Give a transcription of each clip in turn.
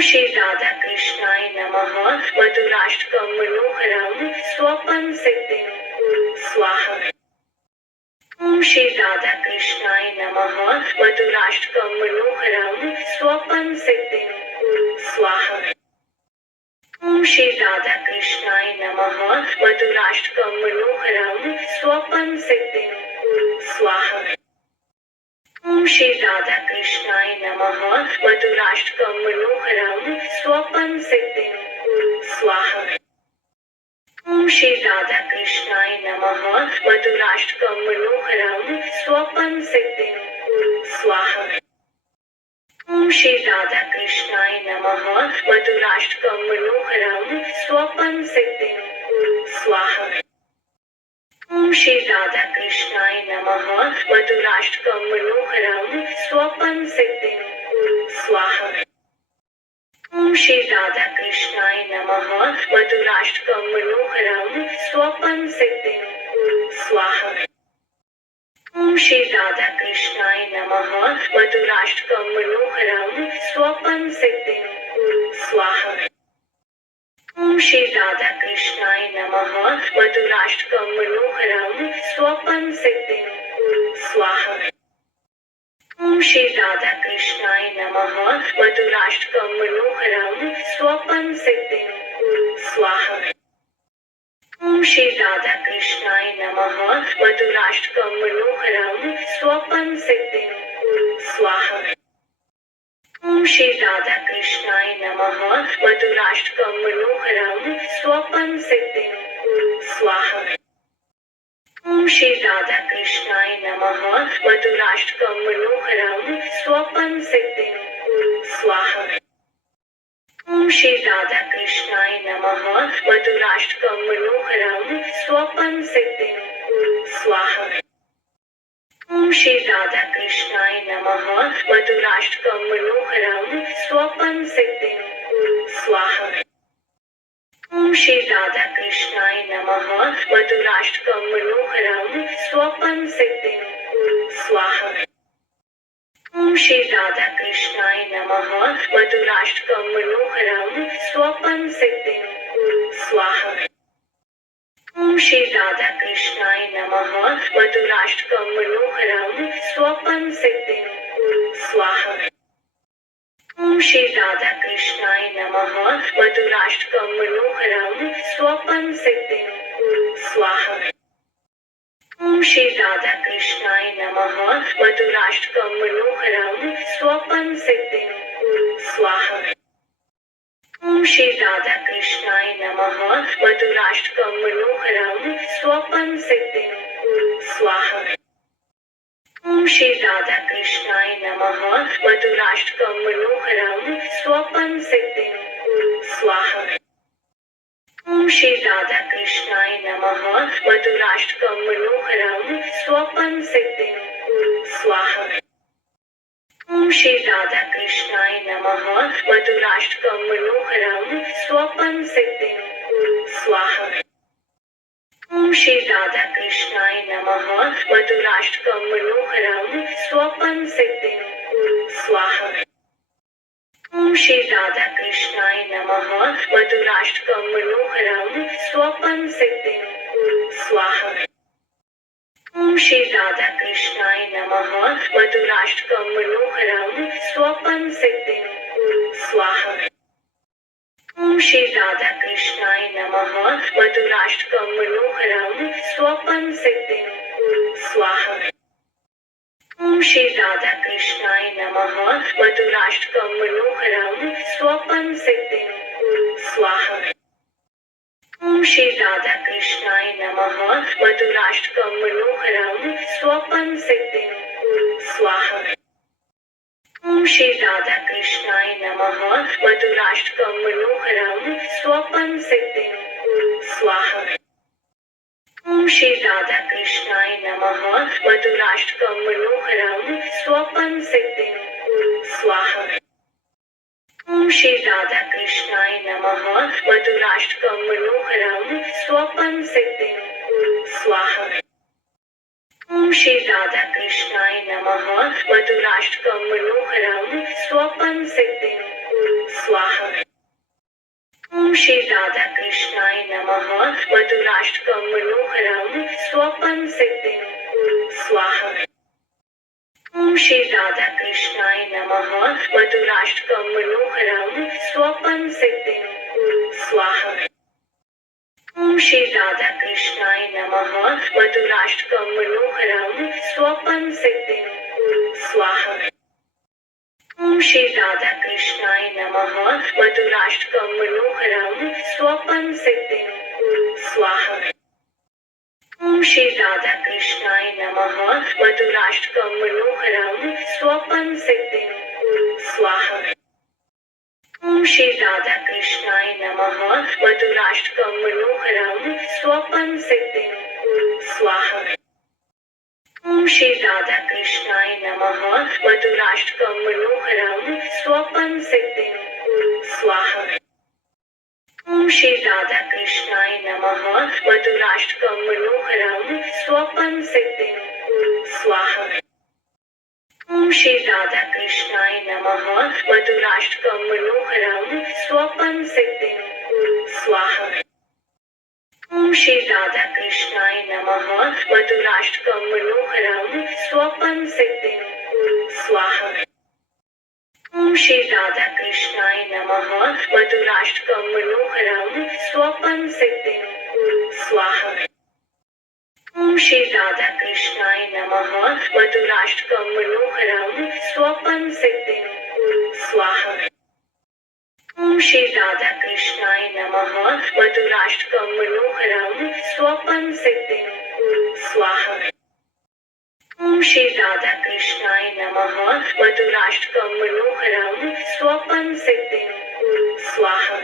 श्री राधा कृष्णाय नमः। मधुराष्टकं मनोहरं स्वपन सिद्धिं कुरु स्वाहा। श्री राधा कृष्णाय नमः। मधुराष्टकं मनोहरं स्वपन सिद्धिं कुरु स्वाहा। श्री राधा कृष्णाय नमः। मधुराष्टकं मनोहरं स्वपन सिद्धिं कुरु स्वाहा। श्री राधा कृष्णाय नमः। मधुराष्टकं मनोहरं स्वपन सिद्धिं कुरु स्वाहा। श्री राधा कृष्णाय नमः। मधुराष्टकं मनोहरं स्वपन सिद्धिं कुरु स्वाहा। श्री राधा कृष्णाय नमः। मधुराष्टकं मनोहरं स्वपन सिद्धिं कुरु स्वाहा। श्री राधा कृष्णाय नमः। मधुराष्टकं मनोहरं स्वपन सिद्धिं कुरु स्वाहा। श्री राधा कृष्णाय नमः। मधुराष्टकं मनोहरं स्वपन सिद्धिं कुरु स्वाहा। श्री राधा कृष्णाय नमः। मधुराष्टकं मनोहरं स्वपन सिद्धिं कुरु स्वाहा। श्री राधा कृष्णाय नमः। मधुराष्टकं मनोहरं स्वपन सिद्धिं कुरु स्वाहा। श्री राधा कृष्णाय नमः। मधुराष्टकं मनोहरं स्वपन सिद्धिं कुरु स्वाहा। श्री राधा कृष्णाय नमः। मधुराष्टकं मनोहरं स्वपन सिद्धिं कुरु स्वाहा। श्री राधा कृष्णाय नमः। मधुराष्टकं मनोहरं स्वपन सिद्धिं कुरु स्वाहा। श्री राधा कृष्णाय नमः। मधुराष्टकं मनोहरं स्वपन सिद्धिं कुरु स्वाहा। श्री राधा कृष्णाय नमः। मधुराष्टकं मनोहरं स्वपन सिद्धिं कुरु स्वाहा। श्री राधा कृष्णाय नमः। मधुराष्टकं मनोहरं स्वपन सिद्धिं कुरु स्वाहा। श्री राधा कृष्णाय नमः। मधुराष्टकं मनोहरं स्वपन सिद्धिं कुरु स्वाहा। श्री राधा कृष्णाय नमः। मधुराष्टकं मनोहरं स्वपन सिद्धिं कुरु स्वाहा। श्री राधा कृष्णाय नमः। मधुराष्टकं मनोहरं स्वपन सिद्धिं कुरु स्वाहा। श्री राधा कृष्णाय नमः। मधुराष्टकं मनोहरं स्वपन सिद्धिं कुरु स्वाहा। श्री राधा कृष्णाय नमः। मधुराष्टकं मनोहरं स्वपन सिद्धिं कुरु स्वाहा। श्री राधा कृष्णाय नमः। मधुराष्टकं मनोहरं स्वपन सिद्धिं कुरु स्वाहा। श्री राधा कृष्णाय नमः। मधुराष्टकं मनोहरं स्वपन सिद्धिं कुरु स्वाहा। श्री राधा कृष्णाय नमः। मधुराष्टकं मनोहरं स्वपन सिद्धिं कुरु स्वाहा। श्री राधा कृष्णाय नमः। मधुराष्टकं मनोहरं स्वपन सिद्धिं कुरु स्वाहा। श्री राधा कृष्णाय नमः। मधुराष्टकं मनोहरं स्वपन सिद्धिं कुरु स्वाहा। श्री राधा कृष्णाय नमः। मधुराष्टकं मनोहरं स्वपन सिद्धिं कुरु स्वाहा। श्री राधा कृष्णाय नमः। मधुराष्टकं मनोहरं स्वपन सिद्धिं कुरु स्वाहा। श्री राधा कृष्णाय नमः। मधुराष्टकं मनोहरं स्वपन सिद्धिं कुरु स्वाहा। श्री राधा कृष्णाय नमः। मधुराष्टकं मनोहरं स्वपन सिद्धिं कुरु स्वाहा। श्री राधा कृष्णाय नमः। मधुराष्टकं मनोहरं स्वपन सिद्धिं कुरु स्वाहा। श्री राधा कृष्णाय नमः। मधुराष्टकं मनोहरं स्वपन सिद्धिं कुरु स्वाहा। श्री राधा कृष्णाय नमः। मधुराष्टकं मनोहरं स्वपन सिद्धिं कुरु स्वाहा। श्री राधा कृष्णाय नमः। मधुराष्टकं मनोहरं स्वपन सिद्धिं कुरु स्वाहा। श्री राधा कृष्णाय नमः। मधुराष्टकं मनोहरं स्वपन सिद्धिं कुरु स्वाहा। ओम श्री राधा कृष्णाय नमः। मधुराष्टकम मनोहरम स्वपन सिद्धिं कुरु स्वाहा। ओम श्री राधा कृष्णाय नमः। मधुराष्टकम मनोहरम स्वपन सिद्धिं कुरु स्वाहा। ओम श्री राधा कृष्णाय नमः। मधुराष्टकम मनोहरम स्वपन सिद्धिं कुरु स्वाहा। ओम श्री राधा कृष्णाय नमः। मधुराष्टकम मनोहरम स्वपन सिद्धिं कुरु स्वाहा। ओम श्री राधा कृष्णाय नमः। मधुराष्टकम मनोहरम स्वपन सिद्धिं कुरु स्वाहा। ओम श्री राधा कृष्णाय नमः। मधुराष्टकम मनोहरम स्वपन सिद्धिं कुरु स्वाहा। ओम श्री राधा कृष्णाय नमः। मधुराष्टकम मनोहरम स्वपन सिद्धिं कुरु स्वाहा। ओम श्री राधा कृष्णाय नमः। मधुराष्टकम मनोहरम स्वपन सिद्धिं कुरु स्वाहा। ओम श्री राधा कृष्णाय नमः। मधुराष्टकम मनोहरम स्वपन सिद्धिं कुरु स्वाहा। ओम श्री राधा कृष्णाय नमः। मधुराष्टकम मनोहरम स्वपन सिद्धिं कुरु स्वाहा। ओम श्री राधा कृष्णाय नमः। मधुराष्टकम मनोहरम स्वपन सिद्धिं कुरु स्वाहा। ओम श्री राधा कृष्णाय नमः। मधुराष्टकम मनोहरम स्वपन सिद्धिं कुरु स्वाहा। ओम श्री राधा कृष्णाय नमः। मधुराष्टकम मनोहरम स्वपन सिद्धिं कुरु स्वाहा। ओम श्री राधा कृष्णाय नमः। मधुराष्टकम मनोहरम स्वपन सिद्धिं कुरु स्वाहा।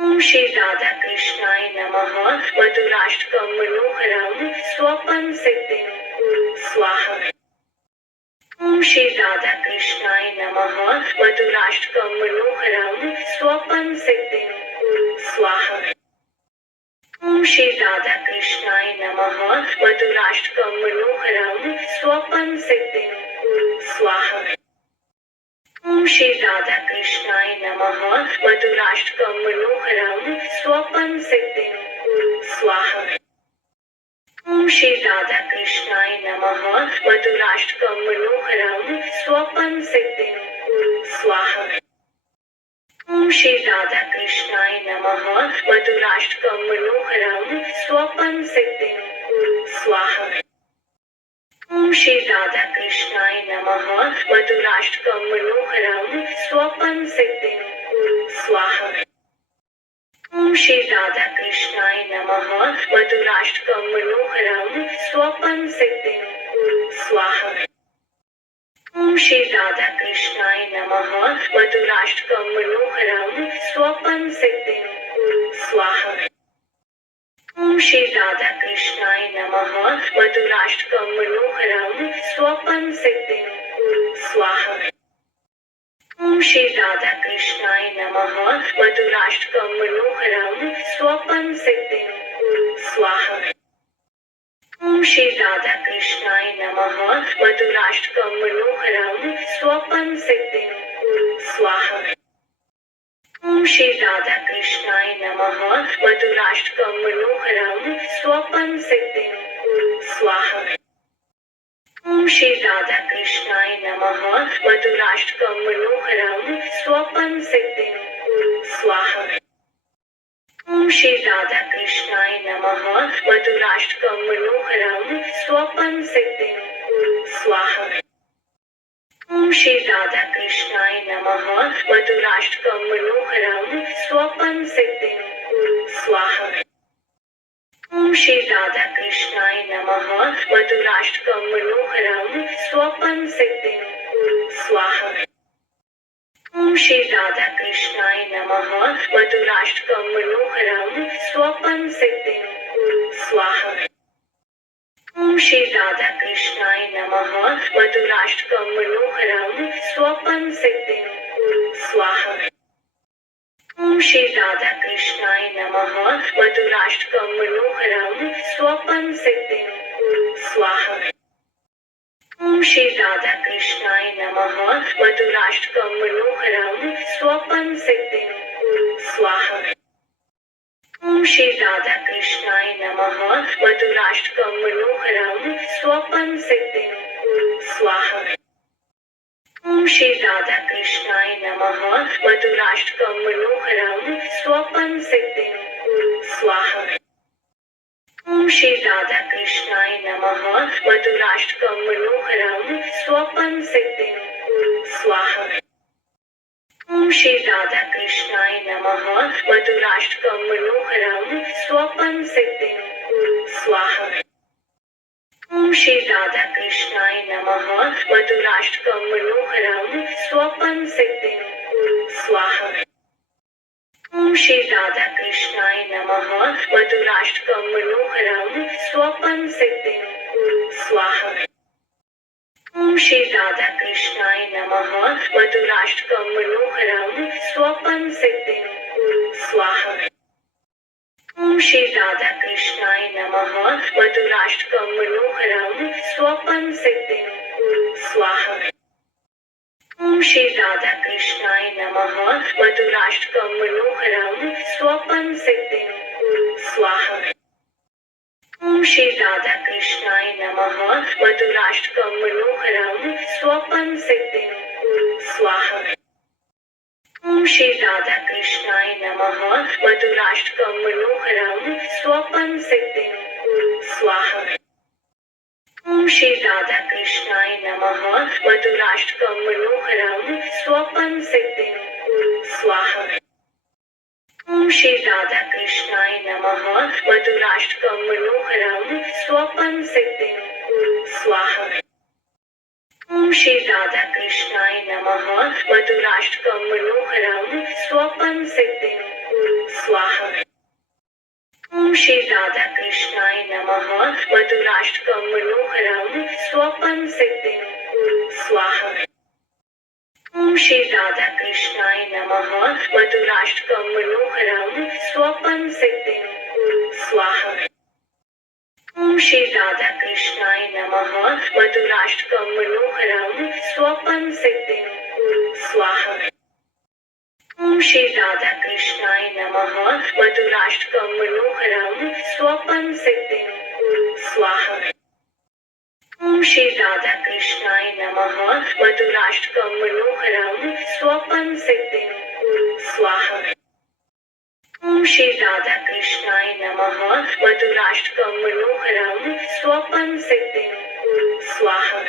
ओम श्री राधा कृष्णाय नमः। मधुराष्टकम मनोहरम स्वपन सिद्धिं कुरु स्वाहा। ओम श्री राधा कृष्णाय नमः। मधुराष्टकम मनोहरम स्वपन सिद्धिं कुरु स्वाहा। ओम श्री राधा कृष्णाय नमः। मधुराष्टकम मनोहरम स्वपन सिद्धिं कुरु स्वाहा। ओम श्री राधा कृष्णाय नमः। मधुराष्टकम मनोहरम स्वपन सिद्धिं कुरु स्वाहा। ओम श्री राधा कृष्णाय नमः। मधुराष्टकम मनोहरम स्वपन सिद्धिं कुरु स्वाहा। ओम श्री राधा कृष्णाय नमः। मधुराष्टकम मनोहरम स्वपन सिद्धिं कुरु स्वाहा। ओम श्री राधा कृष्णाय नमः। मधुराष्टकम मनोहरम स्वपन सिद्धिं कुरु स्वाहा। ओम श्री राधा कृष्णाय नमः। मधुराष्टकम मनोहरम स्वपन सिद्धिं कुरु स्वाहा। ओम श्री राधा कृष्णाय नमः। मधुराष्टकम मनोहरम स्वपन सिद्धिं कुरु स्वाहा। ओम श्री राधा कृष्णाय नमः। मधुराष्टकम मनोहरम स्वपन सिद्धिं कुरु स्वाहा। ओम श्री राधा कृष्णाय नमः। मधुराष्टकम मनोहरम स्वपन सिद्धिं कुरु स्वाहा। ओम श्री राधा कृष्णाय नमः। मधुराष्टकम मनोहरम स्वपन सिद्धिं कुरु स्वाहा। ओम श्री राधा कृष्णाय नमः। मधुराष्टकम मनोहरम स्वपन सिद्धिं कुरु स्वाहा। ओम श्री राधा कृष्णाय नमः। मधुराष्टकम मनोहरम स्वपन सिद्धिं कुरु स्वाहा। ओम श्री राधा कृष्णाय नमः। मधुराष्टकम मनोहरम स्वपन सिद्धिं कुरु स्वाहा। ओम श्री राधा कृष्णाय नमः। मधुराष्टकम मनोहरम स्वपन सिद्धिं कुरु स्वाहा। ओम श्री राधा कृष्णाय नमः। मधुराष्टकम मनोहरम स्वपन सिद्धिं कुरु स्वाहा। ओम श्री राधा कृष्णाय नमः। मधुराष्टकम मनोहरम स्वपन सिद्धिं कुरु स्वाहा। ओम श्री राधा कृष्णाय नमः। मधुराष्टकम मनोहरम स्वपन सिद्धिं कुरु स्वाहा। ओम श्री राधा कृष्णाय नमः। मधुराष्टकम मनोहरम स्वपन सिद्धिं कुरु स्वाहा। ओम श्री राधा कृष्णाय नमः। मधुराष्टकम मनोहरम स्व स्वपन सिद्धिं कुरु स्वाहा। ओम श्री राधा कृष्णाय नमः। मधुराष्टकम मनोहरम स्वपन सिद्धिं कुरु स्वाहा। ओम श्री राधा कृष्णाय नमः। मधुराष्टकम मनोहरम स्वपन सिद्धिं कुरु स्वाहा। ओम श्री राधा कृष्णाय नमः। मधुराष्टकम मनोहरम स्वपन सिद्धिं कुरु स्वाहा। ओम श्री राधा कृष्णाय नमः। मधुराष्टकम मनोहरम स्वपन सिद्धिं कुरु स्वाहा। ओम श्री राधा कृष्णाय नमः। मधुराष्टकम मनोहरम स्वपन सिद्धिं कुरु स्वाहा। ओम श्री राधा कृष्णाय नमः। मधुराष्टकम मनोहरम स्वपन सिद्धिं कुरु स्वाहा। ओम श्री राधा कृष्णाय नमः। मधुराष्टकम मनोहरम स्वपन सिद्धिं कुरु स्वाहा। ओम श्री राधा कृष्णाय नमः। मधुराष्टकम मनोहरम स्वपन सिद्धिं कुरु स्वाहा। ओम श्री राधा कृष्णाय नमः। मधुराष्टकम मनोहरम स्वपन सिद्धिं कुरु स्वाहा। ओम श्री राधा कृष्णाय नमः। मधुराष्टकम मनोहरम स्वपन सिद्धिं कुरु स्वाहा। ओम श्री राधा कृष्णाय नमः। मधुराष्टकम मनोहरम स्वपन सिद्धिं कुरु स्वाहा। ओम श्री राधा कृष्णाय नमः। मधुराष्टकम मनोहरम स्वपन सिद्धिं कुरु स्वाहा। ओम श्री राधा कृष्णाय नमः। मधुराष्टकम मनोहरम स्वपन सिद्धिं कुरु स्वाहा। ओम श्री राधा कृष्णाय नमः। मधुराष्टकम मनोहरम स्वपन सिद्धिं कुरु स्वाहा। ओम श्री राधा कृष्णाय नमः। मधुराष्टकम मनोहरम स्वपन सिद्धिं कुरु स्वाहा। ओम श्री राधा कृष्णाय नमः। मधुराष्टकम मनोहरम स्वपन सिद्धिं कुरु स्वाहा। ओम श्री राधा कृष्णाय नमः। मधुराष्टकम मनोहरम स्वपन सिद्धिं कुरु स्वाहा। ओम श्री राधा कृष्णाय नमः। मधुराष्टकम मनोहरम स्वपन सिद्धिं कुरु स्वाहा। ओम श्री राधा कृष्णाय नमः। मधुराष्टकम मनोहरम स्वपन सिद्धिं कुरु स्वाहा। ओम श्री राधा कृष्णाय नमः। मधुराष्टकम मनोहरम स्वपन सिद्धिं कुरु स्वाहा।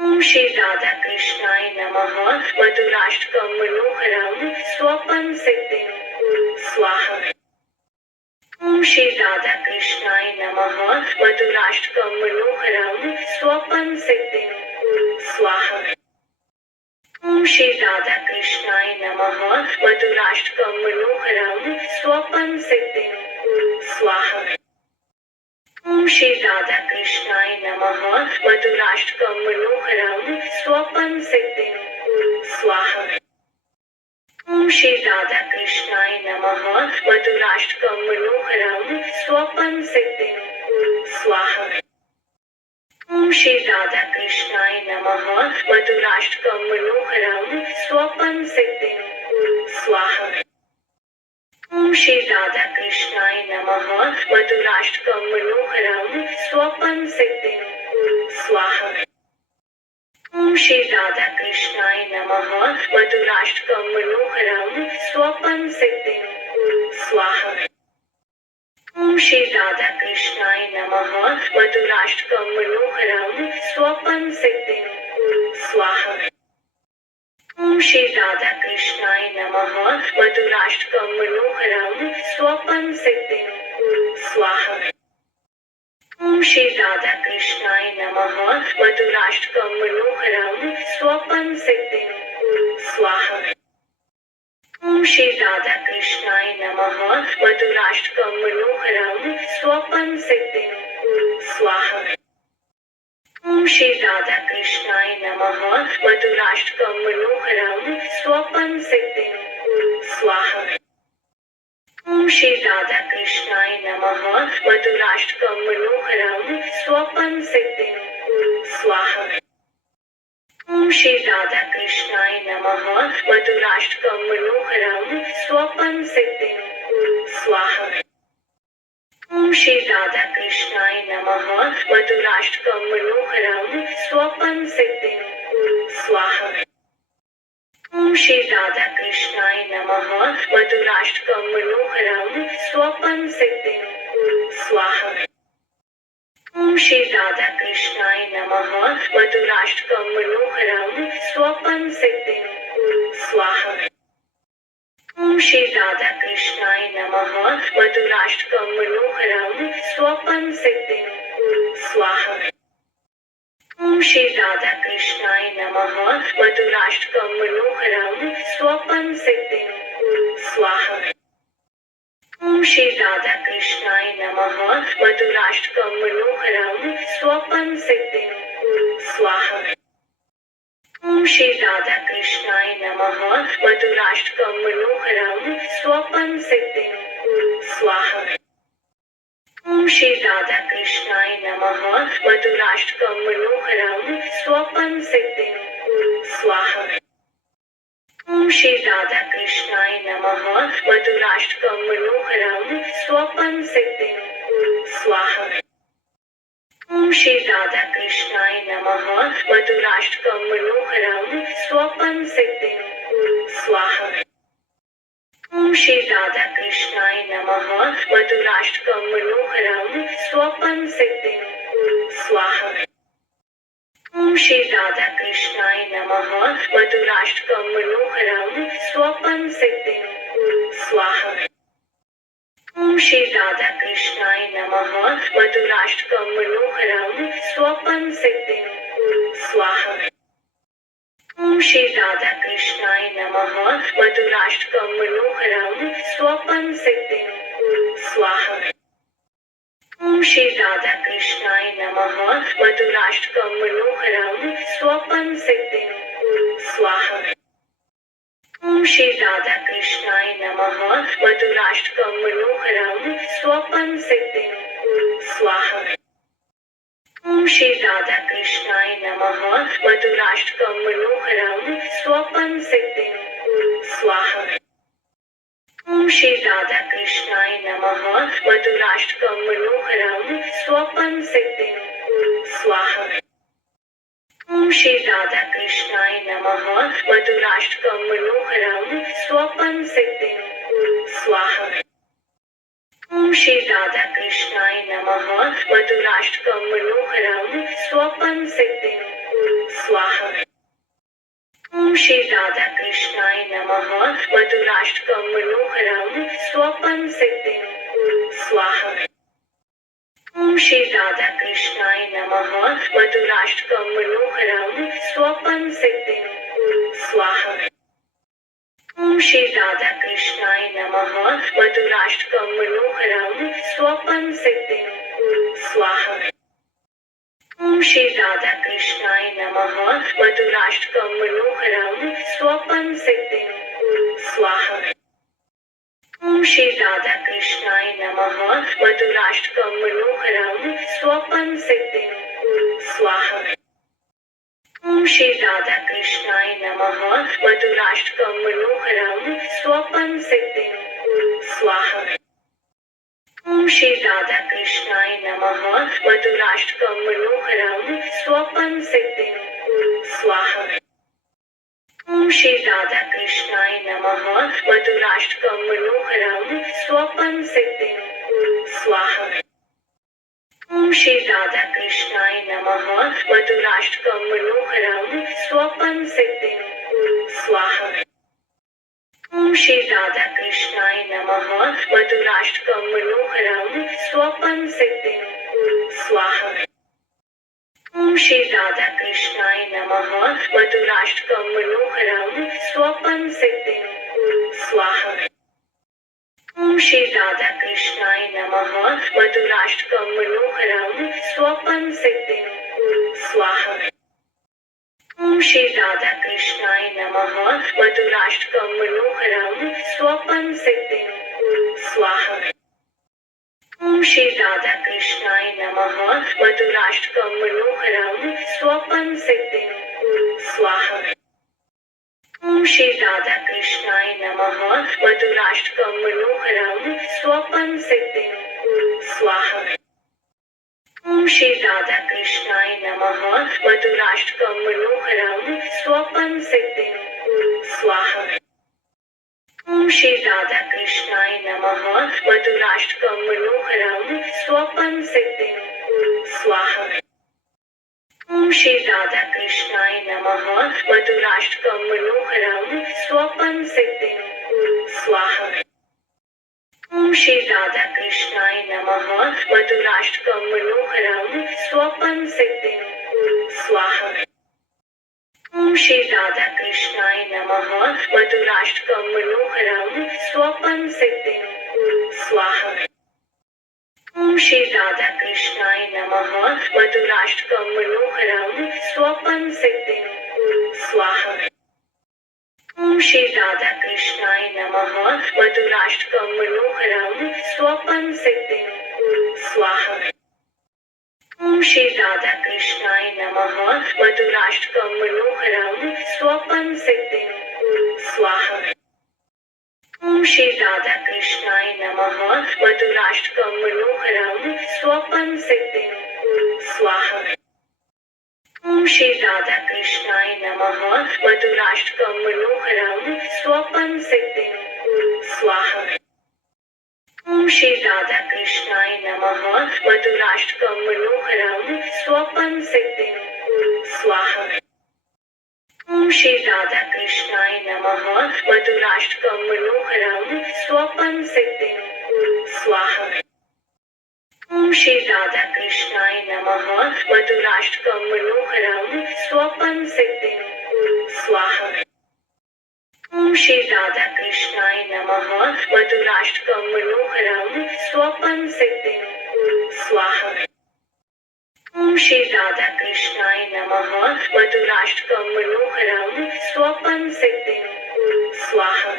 ओम श्री राधा कृष्णाय नमः। मधुराष्टकम मनोहरम स्वपन सिद्धिं कुरु स्वाहा। ओम श्री राधा कृष्णाय नमः। मधुराष्टकम मनोहरम स्वपन सिद्धिं कुरु स्वाहा। ओम श्री राधा कृष्णाय नमः। मधुराष्टकम मनोहरम स्वपन सिद्धिं कुरु स्वाहा। ओम श्री राधा कृष्णाय नमः। मधुराष्टकम मनोहरम स्वपन सिद्धिं कुरु स्वाहा। ओम श्री राधा कृष्णाय नमः। मधुराष्टकम मनोहरम स्वपन सिद्धिं कुरु स्वाहा। ओम श्री राधा कृष्णाय नमः। मधुराष्टकम मनोहरम स्वपन सिद्धिं कुरु स्वाहा। ओम श्री राधा कृष्णाय नमः। मधुराष्टकम मनोहरम स्वपन सिद्धिं कुरु स्वाहा। ओम श्री राधा कृष्णाय नमः। मधुराष्टकम मनोहरम स्वपन सिद्धिं कुरु स्वाहा। ओम श्री राधा कृष्णाय नमः। मधुराष्टकम मनोहरम स्वपन सिद्धिं कुरु स्वाहा। ओम श्री राधा कृष्णाय नमः। मधुराष्टकम मनोहरम स्वपन सिद्धिं कुरु स्वाहा। ओम श्री राधा कृष्णाय नमः। मधुराष्टकम मनोहरम स्वपन सिद्धिं कुरु स्वाहा। ओम श्री राधा कृष्णाय नमः। मधुराष्टकम मनोहरम स्वपन सिद्धिं कुरु स्वाहा। ओम श्री राधा कृष्णाय नमः। मधुराष्टकम मनोहरम स्वपन सिद्धिं कुरु स्वाहा। ओम श्री राधा कृष्णाय नमः। मधुराष्टकम मनोहरम स्वपन सिद्धिं कुरु स्वाहा। ओम श्री राधा कृष्णाय नमः। मधुराष्टकम मनोहरम स्वपन सिद्धिं कुरु स्वाहा। ओम श्री राधा कृष्णाय नमः। मधुराष्टकम मनोहरम स्वपन सिद्धिं कुरु स्वाहा। ओम श्री राधा कृष्णाय नमः। मधुराष्टकम मनोहरम स्वपन सिद्धिं कुरु स्वाहा। ओम श्री राधा कृष्णाय नमः। मधुराष्टकम मनोहरम स्वपन सिद्धिं कुरु स्वाहा। ओम श्री राधा कृष्णाय नमः। मधुराष्टकम मनोहरम स्वपन सिद्धिं कुरु स्वाहा। ओम श्री राधा कृष्णाय नमः। मधुराष्टकम मनोहरम स्वपन सिद्धिं कुरु स्वाहा। ओम श्री राधा कृष्णाय नमः। मधुराष्टकम मनोहरम स्वपन सिद्धिं कुरु स्वाहा। ओम श्री राधा कृष्णाय नमः। मधुराष्टकम मनोहरम स्वपन सिद्धिं कुरु स्वाहा। ओम श्री राधा कृष्णाय नमः। मधुराष्टकम मनोहरम स्वपन सिद्धिं कुरु स्वाहा। ओम श्री राधा कृष्णाय नमः। मधुराष्टकम मनोहरम स्वपन सिद्धिं कुरु स्वाहा। ओम श्री राधा कृष्णाय नमः। मधुराष्टकम मनोहरम स्वपन सिद्धिं कुरु स्वाहा। ओम श्री राधा कृष्णाय नमः। मधुराष्टकम मनोहरम स्वपन सिद्धिं कुरु स्वाहा। ओम श्री राधा कृष्णाय नमः। मधुराष्टकम मनोहरम स्वपन सिद्धिं कुरु स्वाहा। ओम श्री राधा कृष्णाय नमः। मधुराष्टकम मनोहरम स्वपन सिद्धिं कुरु स्वाहा। ओम श्री राधा कृष्णाय नमः। मधुराष्टकम मनोहरम स्वपन सिद्धिं कुरु स्वाहा। ओम श्री राधा कृष्णाय नमः। मधुराष्टकम मनोहरम स्वपन सिद्धिं कुरु स्वाहा। ओम श्री राधा कृष्णाय नमः। मधुराष्टकम मनोहरम स्वपन सिद्धिं कुरु स्वाहा। ओम श्री राधा कृष्णाय नमः। मधुराष्टकम मनोहरम स्वपन सिद्धिं कुरु स्वाहा। ओम श्री राधा कृष्णाय नमः। मधुराष्टकम मनोहरम स्वपन सिद्धिं कुरु स्वाहा। ओम श्री राधा कृष्णाय नमः। मधुराष्टकम मनोहरम स्वपन सिद्धिं कुरु स्वाहा। ओम श्री राधा कृष्णाय नमः। मधुराष्टकम मनोहरम स्वपन सिद्धिं कुरु स्वाहा। ओम श्री राधा कृष्णाय नमः। मधुराष्टकम मनोहरम स्वपन सिद्धिं कुरु स्वाहा। ओम श्री राधा कृष्णाय नमः। मधुराष्टकम मनोहरम स्वपन सिद्धिं कुरु स्वाहा। ओम श्री राधा कृष्णाय नमः। मधुराष्टकम मनोहरम स्वपन सिद्धिं कुरु स्वाहा। ओम श्री राधा कृष्णाय नमः। मधुराष्टकम मनोहरम स्वपन सिद्धिं कुरु स्वाहा। ओम श्री राधा कृष्णाय नमः। मधुराष्टकम मनोहरम स्वपन सिद्धिं कुरु स्वाहा। ओम श्री राधा कृष्णाय नमः। मधुराष्टकम मनोहरम स्वपन सिद्धिं कुरु स्वाहा। ओम श्री राधा कृष्णाय नमः। मधुराष्टकम मनोहरम स्वपन सिद्धिं कुरु स्वाहा। ओम श्री राधा कृष्णाय नमः। मधुराष्टकम मनोहरम स्वपन सिद्धिं कुरु स्वाहा। ओम श्री राधा कृष्णाय नमः। मधुराष्टकम मनोहरम स्वपन सिद्धिं कुरु स्वाहा। ओम श्री राधा कृष्णाय नमः। मधुराष्टकम मनोहरम स्वपन सिद्धिं कुरु स्वाहा। ओम श्री राधा कृष्णाय नमः। मधुराष्टकम मनोहरम स्वपन सिद्धिं कुरु स्वाहा। ओम श्री राधा कृष्णाय नमः। मधुराष्टकम मनोहरम स्वपन सिद्धिं कुरु स्वाहा। ओम श्री राधा कृष्णाय नमः। मधुराष्टकम मनोहरम स्वपन सिद्धिं कुरु स्वाहा। ओम श्री राधा कृष्णाय नमः। मधुराष्टकम मनोहरम स्वपन सिद्धिं कुरु स्वाहा। ओम श्री राधा कृष्णाय नमः। मधुराष्टकम मनोहरम स्वपन सिद्धिं कुरु स्वाहा। ओम श्री राधा कृष्णाय नमः। मधुराष्टकम मनोहरम स्वपन सिद्धिं कुरु स्वाहा। ओम श्री राधा कृष्णाय नमः। मधुराष्टकम मनोहरम स्वपन सिद्धिं कुरु स्वाहा। ओम श्री राधा कृष्णाय नमः। मधुराष्टकम मनोहरम स्वपन सिद्धिं कुरु स्वाहा। ओम श्री राधा कृष्णाय नमः। मधुराष्टकम मनोहरम स्वपन सिद्धिं कुरु स्वाहा। ओम श्री राधा कृष्णाय नमः। मधुराष्टकम मनोहरम स्वपन सिद्धिं कुरु स्वाहा। ओम श्री राधा कृष्णाय नमः। मधुराष्टकम मनोहरम स्वपन सिद्धिं कुरु स्वाहा। ओम श्री राधा कृष्णाय नमः। मधुराष्टकम मनोहरम स्वपन सिद्धिं कुरु स्वाहा। ओम श्री राधा कृष्णाय नमः। मधुराष्टकम मनोहरम स्वपन सिद्धिं कुरु स्वाहा। ओम श्री राधा कृष्णाय नमः। मधुराष्टकम मनोहरम स्वपन सिद्धिं कुरु स्वाहा। ओम श्री राधा कृष्णाय नमः। मधुराष्टकम मनोहरम स्वपन सिद्धिं कुरु स्वाहा। ओम श्री राधा कृष्णाय नमः। मधुराष्टकम मनोहरम स्वपन सिद्धिं कुरु स्वाहा। ओम श्री राधा कृष्णाय नमः। मधुराष्टकम मनोहरम स्वपन सिद्धिं कुरु स्वाहा। ओम श्री राधा कृष्णाय नमः। मधुराष्टकम मनोहरम स्वपन सिद्धिं कुरु स्वाहा। ओम श्री राधा कृष्णाय नमः। मधुराष्टकम मनोहरम स्वपन सिद्धिं कुरु स्वाहा। ओम श्री राधा कृष्णाय नमः। मधुराष्टकम मनोहरम स्वपन सिद्धिं कुरु स्वाहा।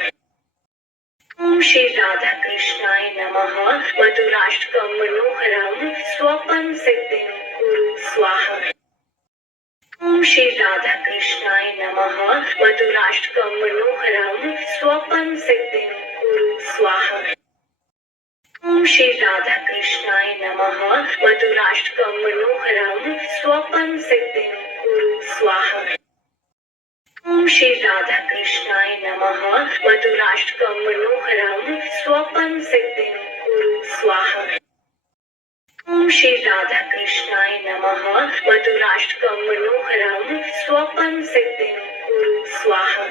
ओम श्री राधा कृष्णाय नमः। मधुराष्टकम मनोहरम स्वपन सिद्धिं कुरु स्वाहा। ओम श्री राधा कृष्णाय नमः। मधुराष्टकम मनोहरम स्वपन सिद्धिं कुरु स्वाहा। ओम श्री राधा कृष्णाय नमः। मधुराष्टकम मनोहरम स्वपन सिद्धिं कुरु स्वाहा। ओम श्री राधा कृष्णाय नमः। मधुराष्टकम मनोहरम स्वपन सिद्धिं कुरु स्वाहा। ओम श्री राधा कृष्णाय नमः। मधुराष्टकम मनोहरम स्वपन सिद्धिं कुरु स्वाहा।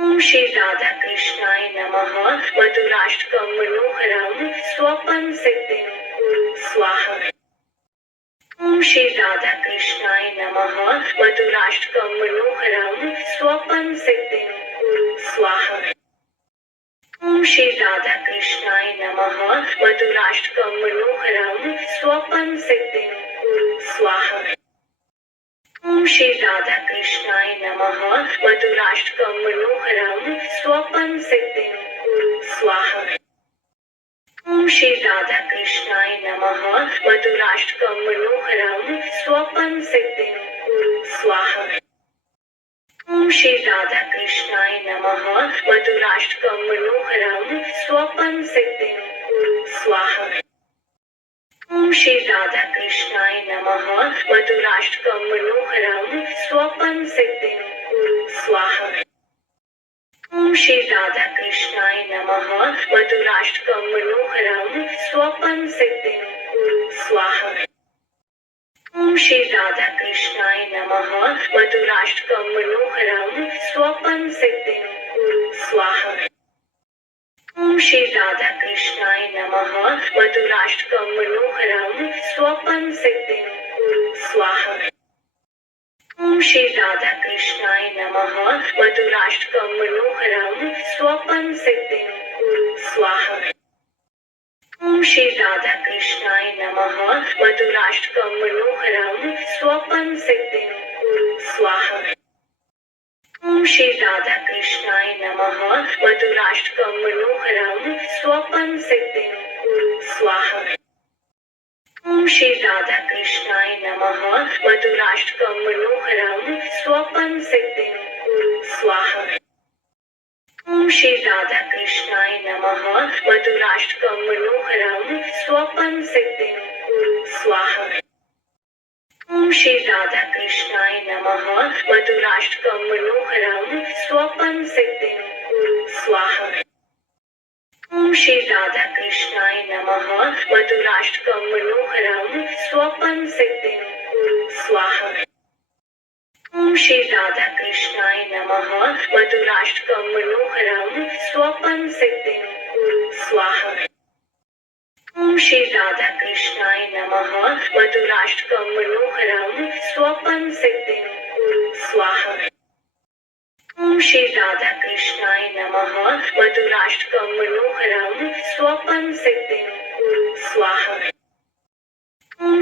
ओम श्री राधा कृष्णाय नमः। मधुराष्टकम मनोहरम स्वपन सिद्धिं कुरु स्वाहा। ओम श्री राधा कृष्णाय नमः। मधुराष्टकम मनोहरम स्वपन सिद्धिं कुरु स्वाहा। ओम श्री राधा कृष्णाय नमः। मधुराष्टकम मनोहरम स्वपन सिद्धिं कुरु स्वाहा। ओम श्री राधा कृष्णाय नमः। मधुराष्टकम मनोहरम स्वपन सिद्धिं कुरु स्वाहा। ओम श्री राधा कृष्णाय नमः। मधुराष्टकम मनोहरम स्वपन सिद्धिं कुरु स्वाहा। ओम श्री राधा कृष्णाय नमः। मधुराष्टकम मनोहरम स्वपन सिद्धिं कुरु स्वाहा। ओम श्री राधा कृष्णाय नमः। मधुराष्टकम मनोहरम स्वपन सिद्धिं कुरु स्वाहा। ओम श्री राधा कृष्णाय नमः। मधुराष्टकम मनोहरम स्वपन सिद्धिं कुरु स्वाहा। ओम श्री राधा कृष्णाय नमः। मधुराष्टकम मनोहरम स्वपन सिद्धिं कुरु स्वाहा। ओम श्री राधा कृष्णाय नमः। मधुराष्टकम मनोहरम स्वपन सिद्धिं कुरु स्वाहा। ओम श्री राधा कृष्णाय नमः। मधुराष्टकम मनोहरम स्वपन सिद्धिं कुरु स्वाहा। ओम श्री राधा कृष्णाय नमः। मधुराष्टकम मनोहरम स्वपन सिद्धिं कुरु स्वाहा। ओम श्री राधा कृष्णाय नमः। मधुराष्टकम मनोहरम स्वपन सिद्धिं कुरु स्वाहा। ओम श्री राधा कृष्णाय नमः। मधुराष्टकम मनोहरम स्वपन सिद्धिं कुरु स्वाहा। श्री राधा कृष्णाय नमः। मधुराष्टकम मनोहरम स्वपन सिद्धिं कुरु स्वाहा। श्री राधा कृष्णाय नमः। मधुराष्टकम मनोहरम स्वपन सिद्धिं कुरु स्वाहा। श्री राधा कृष्णाय नमः। मधुराष्टकम मनोहरम स्वपन सिद्धिं कुरु स्वाहा। श्री राधा कृष्णाय नमः। मधुराष्टकम मनोहरम स्वपन सिद्धिं कुरु स्वाहा। श्री राधा कृष्णाय नमः। मधुराष्टकम मनोहरम स्वपन सिद्धिं कुरु स्वाहा। श्री राधा कृष्णाय नमः। मधुराष्टकम मनोहरम स्वपन सिद्धिं कुरु स्वाहा।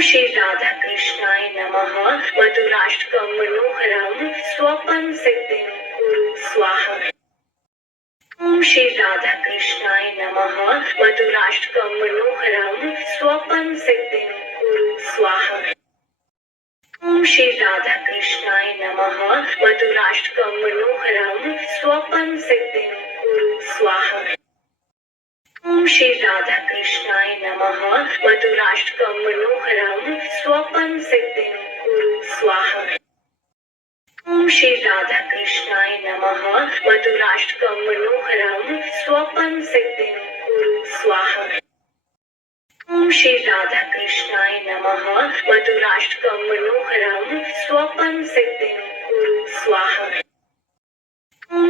श्री राधा कृष्णाय नमः। मधुराष्टकम मनोहरम स्वपन सिद्धिं कुरु स्वाहा। श्री राधा कृष्णाय नमः। मधुराष्टकम मनोहरम स्वपन सिद्धिं कुरु स्वाहा। श्री राधा कृष्णाय नमः। मधुराष्टकम मनोहरम स्वपन सिद्धिं कुरु स्वाहा। श्री राधा कृष्णाय नमः। मधुराष्टकम मनोहरम स्वपन सिद्धिं कुरु स्वाहा। श्री राधा कृष्णाय नमः। मधुराष्टकम मनोहरम स्वपन सिद्धिं कुरु स्वाहा। श्री राधा कृष्णाय नमः। मधुराष्टकम मनोहरम स्वपन सिद्धिं कुरु स्वाहा।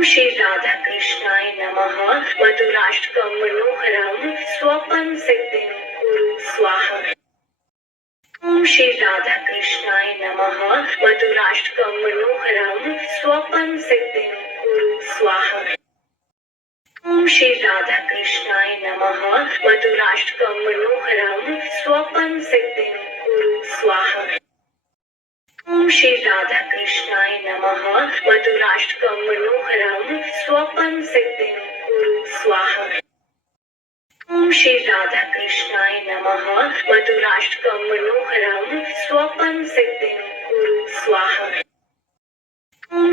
श्री राधा कृष्णाय नमः। मधुराष्टकम मनोहरम स्वपन सिद्धिं कुरु स्वाहा। श्री राधा कृष्णाय नमः। मधुराष्टकम मनोहरम स्वपन सिद्धिं कुरु स्वाहा। श्री राधा कृष्णाय नमः। मधुराष्टकम मनोहरम स्वपन सिद्धिं कुरु स्वाहा। श्री राधा कृष्णाय नमः। मधुराष्टकम मनोहरम स्वपन सिद्धिं कुरु स्वाहा। श्री राधा कृष्णाय नमः। मधुराष्टकम मनोहरम स्वपन सिद्धिं कुरु स्वाहा।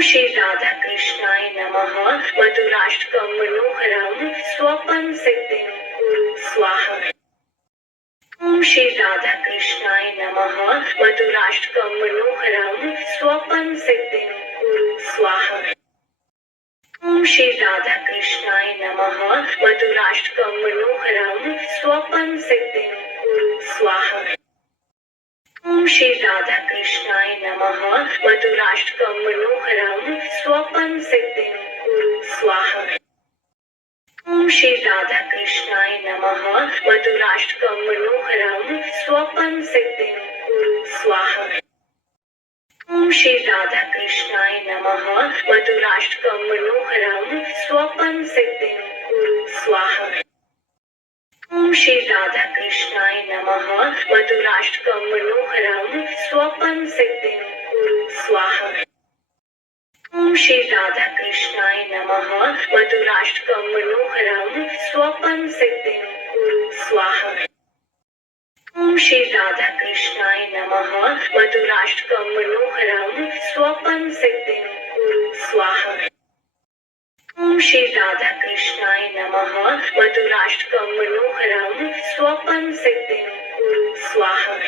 श्री राधा कृष्णाय नमः। मधुराष्टकम मनोहरम स्वपन सिद्धिं कुरु स्वाहा। श्री राधा कृष्णाय नमः। मधुराष्टकम मनोहरम स्वपन सिद्धिं कुरु स्वाहा। श्री राधा कृष्णाय नमः। मधुराष्टकम मनोहरम स्वपन सिद्धिं कुरु स्वाहा। श्री राधा कृष्णाय नमः। मधुराष्टकम मनोहरम स्वपन सिद्धिं कुरु स्वाहा। श्री राधा कृष्णाय नमः। मधुराष्टकम मनोहरम स्वपन सिद्धिं कुरु स्वाहा। श्री राधा कृष्णाय नमः। मधुराष्टकम मनोहरम स्वपन सिद्धिं कुरु स्वाहा। श्री राधा कृष्णाय नमः। मधुराष्टकम मनोहरम स्वपन सिद्धिं कुरु स्वाहा। श्री राधा कृष्णाय नमः। मधुराष्टकम मनोहरम स्वपन सिद्धिं कुरु स्वाहा। श्री राधा कृष्णाय नमः। मधुराष्टकम मनोहरम स्वपन सिद्धिं कुरु स्वाहा। श्री राधा कृष्णाय नमः। मधुराष्टकम मनोहरम स्वपन सिद्धिं कुरु स्वाहा।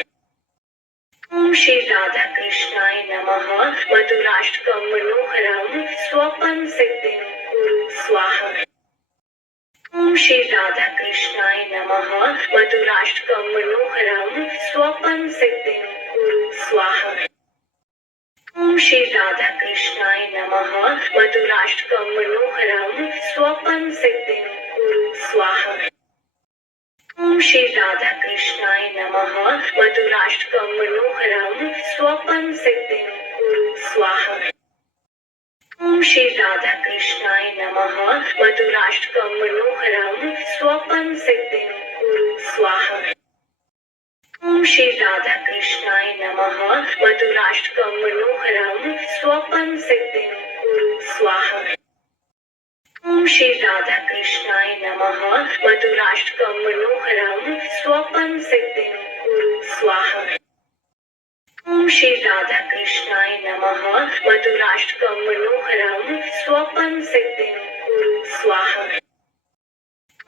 श्री राधा कृष्णाय नमः। मधुराष्टकम मनोहरम स्वपन सिद्धिं कुरु स्वाहा। श्री राधा कृष्णाय नमः। मधुराष्टकम मनोहरम स्वपन सिद्धिं कुरु स्वाहा। श्री राधा कृष्णाय नमः। मधुराष्टकम मनोहरम स्वपन सिद्धिं कुरु स्वाहा। श्री राधा कृष्णाय नमः। मधुराष्टकम मनोहरम स्वपन सिद्धिं कुरु स्वाहा। श्री राधा कृष्णाय नमः। मधुराष्टकम मनोहरम स्वपन सिद्धिं कुरु स्वाहा। श्री राधा कृष्णाय नमः। मधुराष्टकम मनोहरम स्वपन सिद्धिं कुरु स्वाहा। श्री राधा कृष्णाय नमः। मधुराष्टकम मनोहरम स्वपन सिद्धिं कुरु स्वाहा। ओम श्री राधा कृष्णाय नमः। मधुराष्टकम मनोहरम स्वपन सिद्धिं कुरु स्वाहा।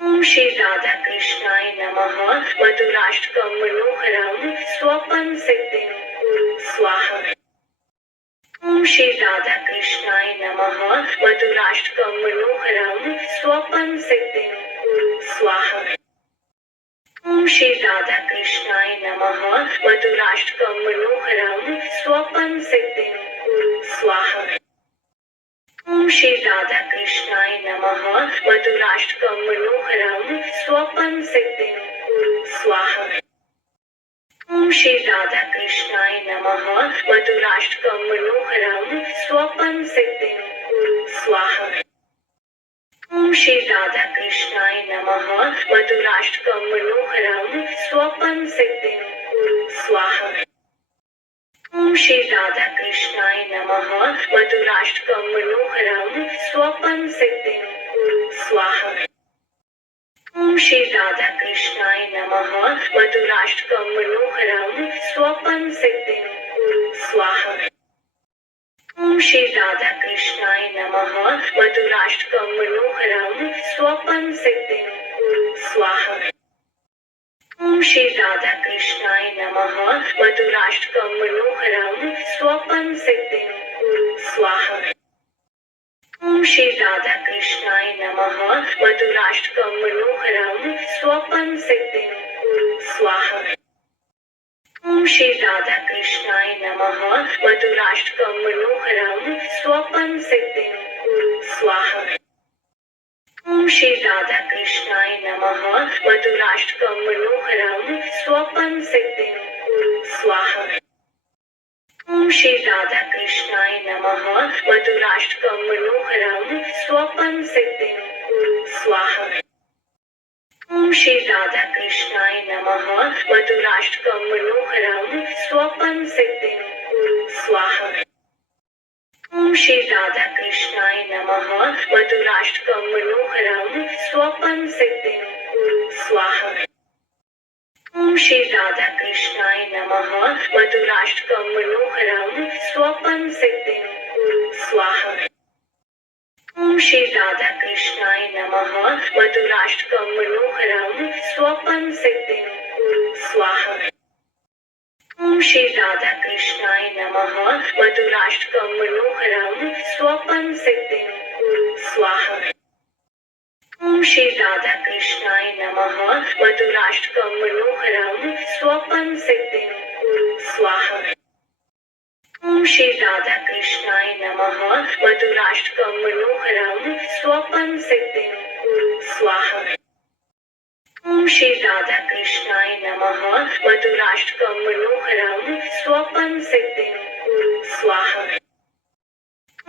ओम श्री राधा कृष्णाय नमः। मधुराष्टकम मनोहरम स्वपन सिद्धिं कुरु स्वाहा। ओम श्री राधा कृष्णाय नमः। मधुराष्टकम मनोहरम स्वपन सिद्धिं कुरु स्वाहा। ओम श्री राधा कृष्णाय नमः। मधुराष्टकम मनोहरम स्वपन सिद्धिं कुरु स्वाहा। ओम श्री राधा कृष्णाय नमः। मधुराष्टकम मनोहरम स्वपन सिद्धिं कुरु स्वाहा। ओम श्री राधा कृष्णाय नमः। मधुराष्टकम मनोहरम स्वपन सिद्धिं कुरु स्वाहा। ओम श्री राधा कृष्णाय नमः। मधुराष्टकम मनोहरम स्वपन सिद्धिं कुरु स्वाहा। ओम श्री राधा कृष्णाय नमः। मधुराष्टकम मनोहरम स्वपन सिद्धिं कुरु स्वाहा। ओम श्री राधा कृष्णाय नमः। मधुराष्टकम मनोहरम स्वपन सिद्धिं कुरु स्वाहा। ओम श्री राधा कृष्णाय नमः। मधुराष्टकम मनोहरम स्वपन सिद्धिं कुरु स्वाहा। ओम श्री राधा कृष्णाय नमः। मधुराष्टकम मनोहरम स्वपन सिद्धिं कुरु स्वाहा। ओम श्री राधा कृष्णाय नमः। मधुराष्टकम मनोहरम स्वपन सिद्धिं कुरु स्वाहा। ओम श्री राधा कृष्णाय नमः। मधुराष्टकम मनोहरम स्वपन सिद्धिं कुरु स्वाहा। ओम श्री राधा कृष्णाय नमः। मधुराष्टकम मनोहरम स्वपन सिद्धिं कुरु स्वाहा। ओम श्री राधा कृष्णाय नमः। मधुराष्टकम मनोहरम स्वपन सिद्धिं कुरु स्वाहा। ओम श्री राधा कृष्णाय नमः। मधुराष्टकम मनोहरम स्वपन सिद्धिं कुरु स्वाहा। ओम श्री राधा कृष्णाय नमः। मधुराष्टकम मनोहरम स्वपन सिद्धिं कुरु स्वाहा। ओम श्री राधा कृष्णाय नमः। मधुराष्टकम मनोहरम स्वपन सिद्धिं कुरु स्वाहा। ओम श्री राधा कृष्णाय नमः। मधुराष्टकम मनोहरम स्वपन सिद्धिं कुरु स्वाहा। ओम श्री राधा कृष्णाय नमः। मधुराष्टकम मनोहरम स्वपन सिद्धिं कुरु स्वाहा। ओम श्री राधा कृष्णाय नमः। मधुराष्टकम मनोहरम स्वपन सिद्धिं कुरु स्वाहा। ओम श्री राधा कृष्णाय नमः। मधुराष्टकम मनोहरम स्वपन सिद्धिं कुरु स्वाहा। ओम श्री राधा कृष्णाय नमः। मधुराष्टकम मनोहरम स्वपन सिद्धिं कुरु स्वाहा।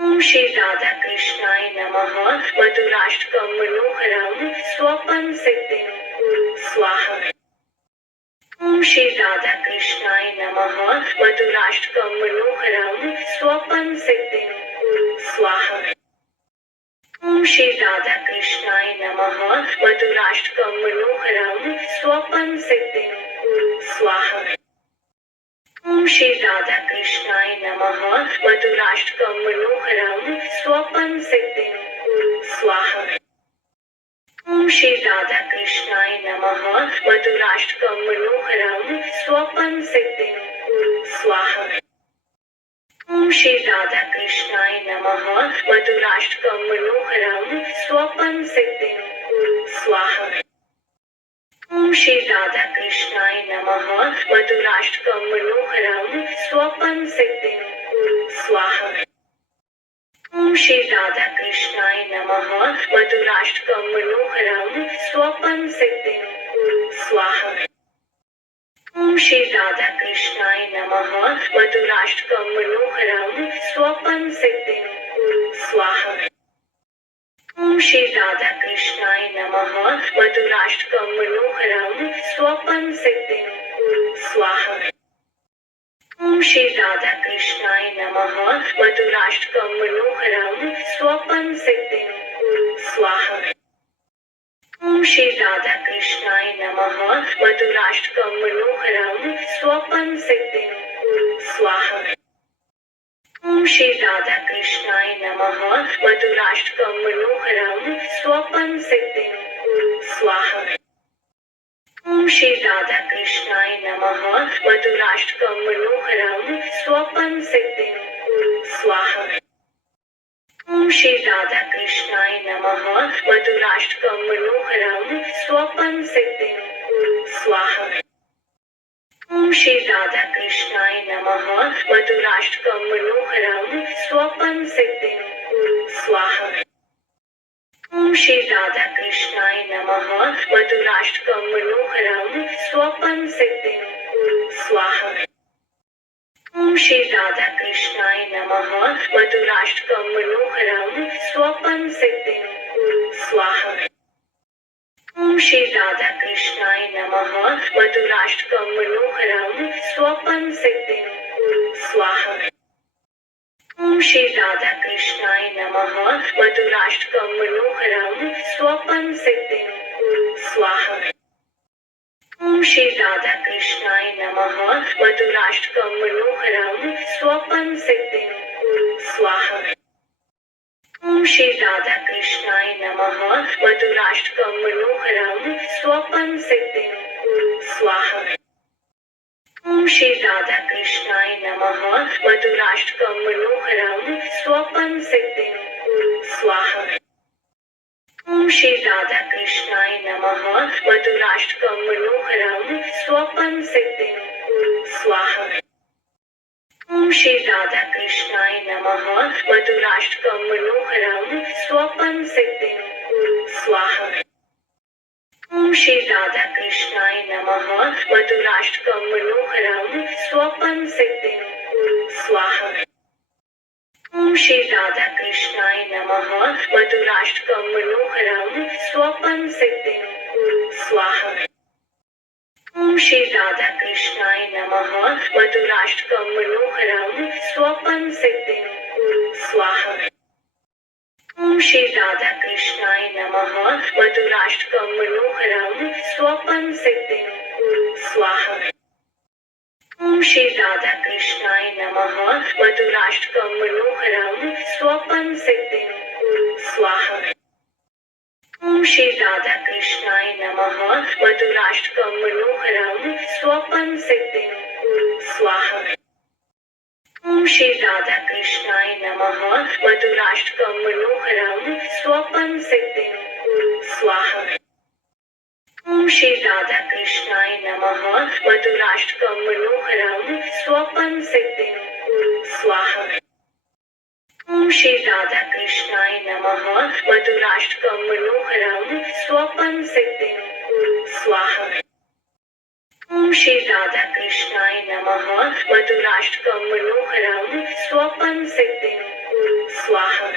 ओम श्री राधा कृष्णाय नमः। मधुराष्टकम मनोहरम स्वपन सिद्धिं कुरु स्वाहा। ओम श्री राधा कृष्णाय नमः। मधुराष्टकम मनोहरम स्वपन सिद्धिं कुरु स्वाहा। ओम श्री राधा कृष्णाय नमः। मधुराष्टकम मनोहरम स्वपन सिद्धिं कुरु स्वाहा। ओम श्री राधा कृष्णाय नमः। मधुराष्टकम मनोहरम स्वपन सिद्धिं कुरु स्वाहा। ओम श्री राधा कृष्णाय नमः। मधुराष्टकम मनोहरम स्वपन सिद्धिं कुरु स्वाहा। ओम श्री राधा कृष्णाय नमः। मधुराष्टकम मनोहरम स्वपन सिद्धिं कुरु स्वाहा। ओम श्री राधा कृष्णाय नमः। मधुराष्टकम मनोहरम स्वपन सिद्धिं कुरु स्वाहा। ओम श्री राधा कृष्णाय नमः। मधुराष्टकम मनोहरम स्वपन सिद्धिं कुरु स्वाहा। ओम श्री राधा कृष्णाय नमः। मधुराष्टकम मनोहरम स्वपन सिद्धिं कुरु स्वाहा। ओम श्री राधा कृष्णाय नमः। मधुराष्टकम मनोहरम स्वपन सिद्धिं कुरु स्वाहा। ओम श्री राधा कृष्णाय नमः। मधुराष्टकम मनोहरम स्वपन सिद्धिं कुरु स्वाहा। ओम श्री राधा कृष्णाय नमः। मधुराष्टकम मनोहरम स्वपन सिद्धिं कुरु स्वाहा। श्री राधा कृष्णाय नमः। मधुराष्टकम मनोहरम स्वपन सिद्धिं कुरु स्वाहा। श्री राधा कृष्णाय नमः। मधुराष्टकम मनोहरम स्वपन सिद्धिं कुरु स्वाहा। श्री राधा कृष्णाय नमः। मधुराष्टकम मनोहरम स्वपन सिद्धिं कुरु स्वाहा। श्री राधा कृष्णाय नमः। मधुराष्टकम मनोहरम स्वपन सिद्धिं कुरु स्वाहा। श्री राधा कृष्णाय नमः। मधुराष्टकम मनोहरम स्वपन सिद्धिं कुरु स्वाहा। श्री राधा कृष्णाय नमः। मधुराष्टकम मनोहरम स्वपन सिद्धिं कुरु स्वाहा। श्री राधा कृष्णाय नमः। मधुराष्टकम मनोहरम स्वपन सिद्धिं कुरु स्वाहा। श्री राधा कृष्णाय नमः। मधुराष्टकम मनोहरम स्वपन सिद्धिं कुरु स्वाहा। श्री राधा कृष्णाय नमः। मधुराष्टकम मनोहरम स्वपन सिद्धिं कुरु स्वाहा। श्री राधा कृष्णाय नमः। मधुराष्टकम मनोहरम स्वपन सिद्धिं कुरु स्वाहा। श्री राधा कृष्णाय नमः। मधुराष्टकम मनोहरम स्वपन सिद्धिं कुरु स्वाहा। श्री राधा कृष्णाय नमः। मधुराष्टकम मनोहरम स्वपन सिद्धिं कुरु स्वाहा। श्री राधा कृष्णाय नमः। मधुराष्टकम मनोहरम स्वपन सिद्धिं कुरु स्वाहा। श्री राधा कृष्णाय नमः। मधुराष्टकम मनोहरम स्वपन सिद्धिं कुरु स्वाहा। श्री राधा कृष्णाय नमः। मधुराष्टकम मनोहरम स्वपन सिद्धिं कुरु स्वाहा। श्री राधा कृष्णाय नमः। मधुराष्टकम मनोहरम स्वपन सिद्धिं कुरु स्वाहा। श्री राधा कृष्णाय नमः। मधुराष्टकम मनोहरम स्वपन सिद्धिं कुरु स्वाहा। श्री राधा कृष्णाय नमः। मधुराष्टकम मनोहरम स्वपन सिद्धिं कुरु स्वाहा। श्री राधा कृष्णाय नमः। मधुराष्टकम मनोहरम स्वपन सिद्धिं कुरु स्वाहा। श्री राधा कृष्णाय नमः। मधुराष्टकम मनोहरम स्वपन सिद्धिं कुरु स्वाहा। श्री राधा कृष्णाय नमः। मधुराष्टकम मनोहरम स्वपन सिद्धिं कुरु स्वाहा। श्री राधा कृष्णाय नमः। मधुराष्टकम मनोहरम स्वपन सिद्धिं कुरु स्वाहा। श्री राधा कृष्णाय नमः। मधुराष्टकम मनोहरम स्वपन सिद्धिं कुरु स्वाहा।